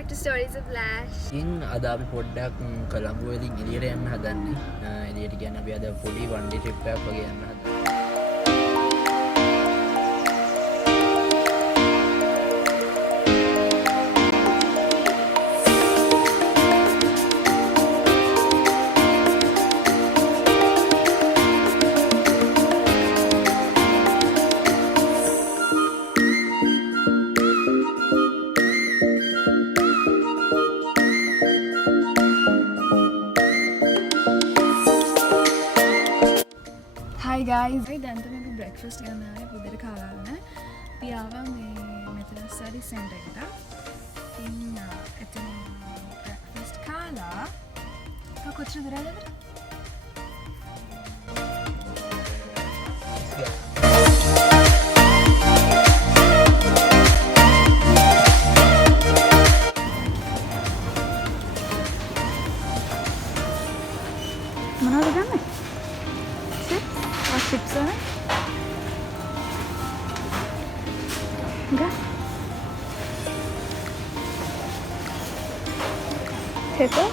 back to Stories of Lash. ඉතින් අද අපි පොඩ්ඩක් කොළඹ වලින් එළියට යන්න හදන්නේ. එළියට කියන්නේ අපි අද පොඩි one day trip එකක් වගේ යන්න හදන්නේ. Hi guys, දැන් තමයි breakfast ගන්න ආවේ පුදේට කාලා අපි ආවා මේ මෙතන study center එකට. ඉතින් එතන breakfast කාලා තා කොච්චර දුරද අපිට? මොනවද ගන්නේ? chips on it. Yeah. Pepper.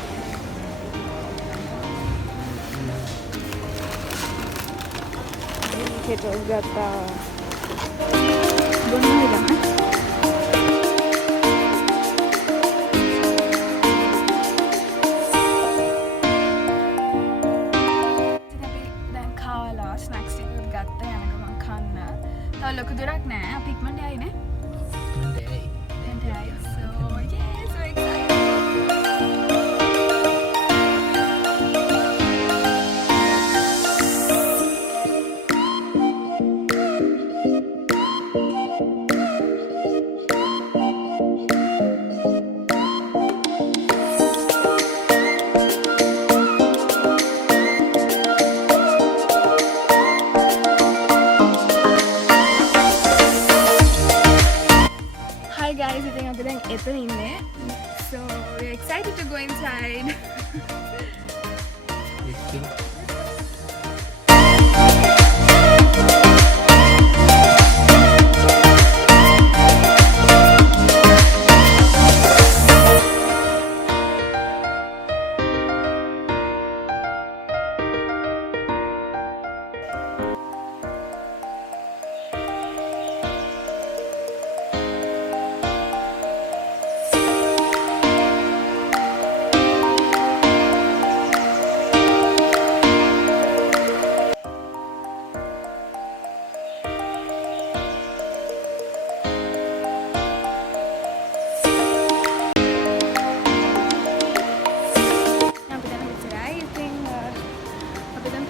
Pepper's got the bonita. ලොකු දුරක් නෑ අපි ඉක්මනට යයි නේ ඉක්මනට යයි so yeah so excited guys, I think I'm in there. So we're excited to go inside.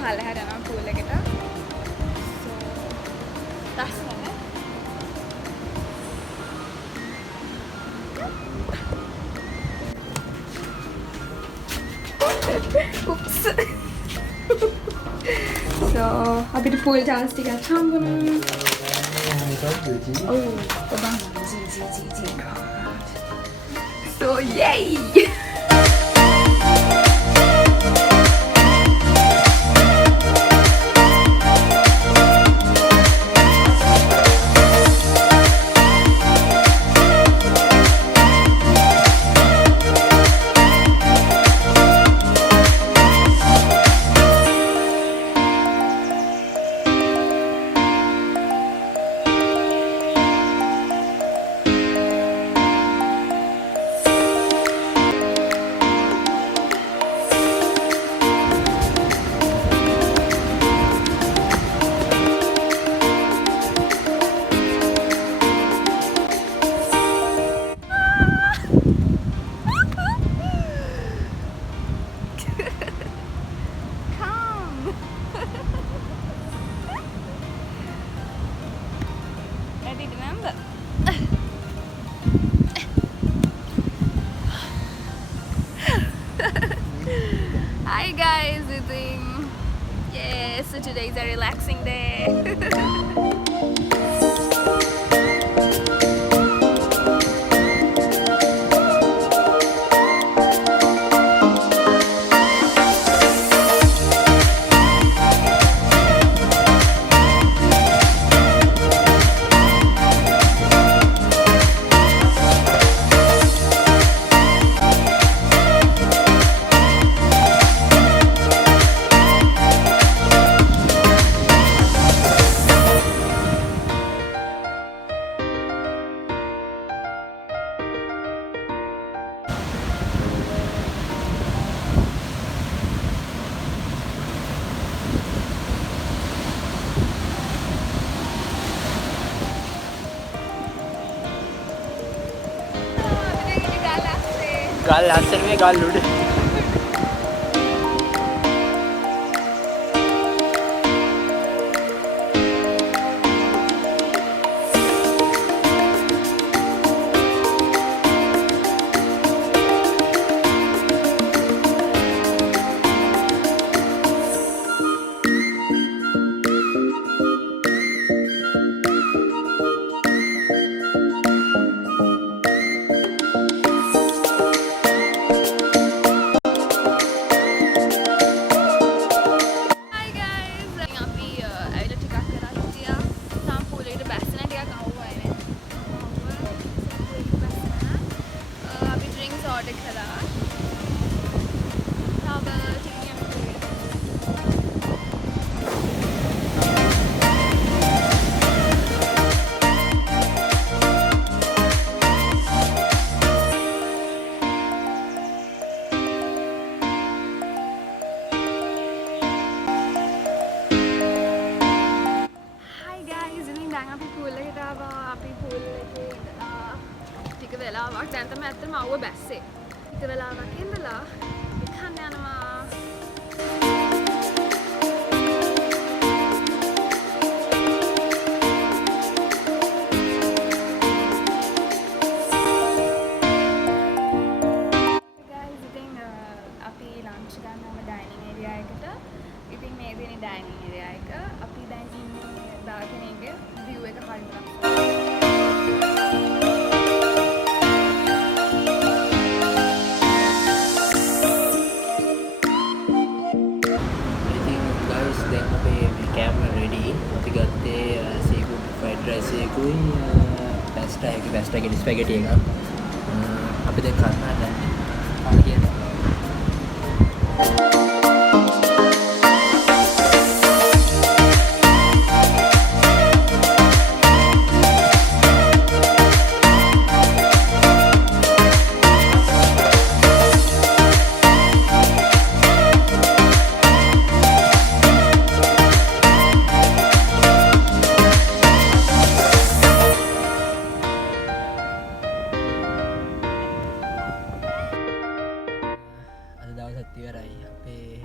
පල්ලෙහාට යනවා pool එකට. So that's it. Oops. So අපිට pool chance ටිකක් හම්බුණා. Oh, so yay! Hi guys, so today is a relaxing day. ගල් අස්සන මේ ගල් උඩ Hi guys. අපි ඇවිල්ලා ටිකක් කරලා හිටියා. තාම pool එකට බැස්සේ නැහැ ටිකක් අවුවයි නේ. අපි drinks order කළා. තව ටිකක් යන්න. Hi guys, ඉතින් දැන් අපි pool එකට ආවා. අපි pool එකේ ඉඳලා ටික වෙලාවක් දැන් තමයි ඇත්තටම අවුව බැස්සේ. ටික වෙලාවක් ඉඳලා අපි කන්න යනවා. Guys, ඉතින් අපි lunch ගන්නවා dining area එකට. ඉතින් මේ දෙනේ dining area එක. අපි දැන් ඉන්නේ balcony එකේ view එක හරියට. ඉතින් guys දැන් අපේ මේ කැමරා රෙඩි අපි ගත්තේ seafood fried rice එකකුයි pasta එකේ spaghetti එකක් අපි දැන් කන්න හදන්නේ කාට කියන්නේ අද දවසත් ඉවරයි අපේ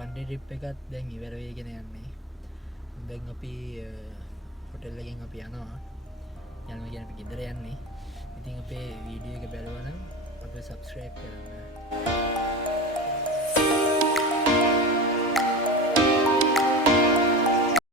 one day trip එකත් දැන් ඉවර වෙගෙන යන්නේ දැන් අපි හොටෙල් එකෙන් අපි යනවා කියන්නේ අපි ගෙදර යන්නේ ඉතින් අපේ වීඩියෝ එක බලුවා නම් අපිව subscribe කරන්න